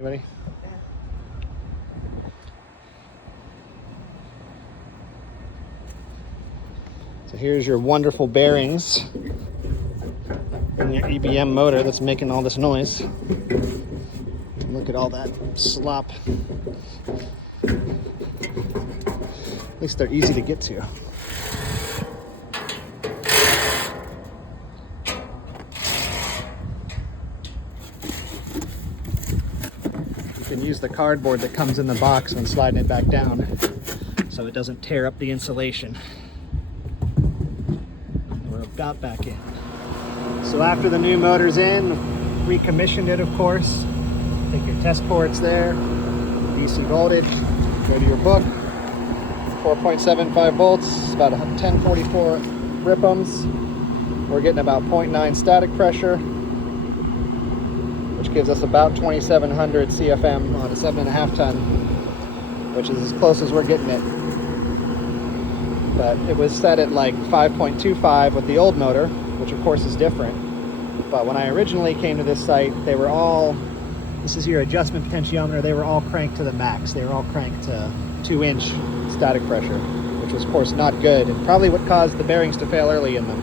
Anybody? So here's your wonderful bearings in your EBM motor that's making all this noise. Look at all that slop. At least they're easy to get to. You can use the cardboard that comes in the box when sliding it back down so it doesn't tear up the insulation. We're about back in. So after the new motor's in, recommissioned it, of course. Take your test ports there, DC voltage, go to your book, 4.75 volts, about 1044 rip ohms. We're getting about 0.9 static pressure, which gives us about 2,700 CFM on a 7.5 ton, which is as close as we're getting it. But it was set at like 5.25 with the old motor, which of course is different. But when I originally came to this site, they were all, this is your adjustment potentiometer, they were all cranked to the max. They were all cranked to 2-inch static pressure, which was of course not good and probably what caused the bearings to fail early in them.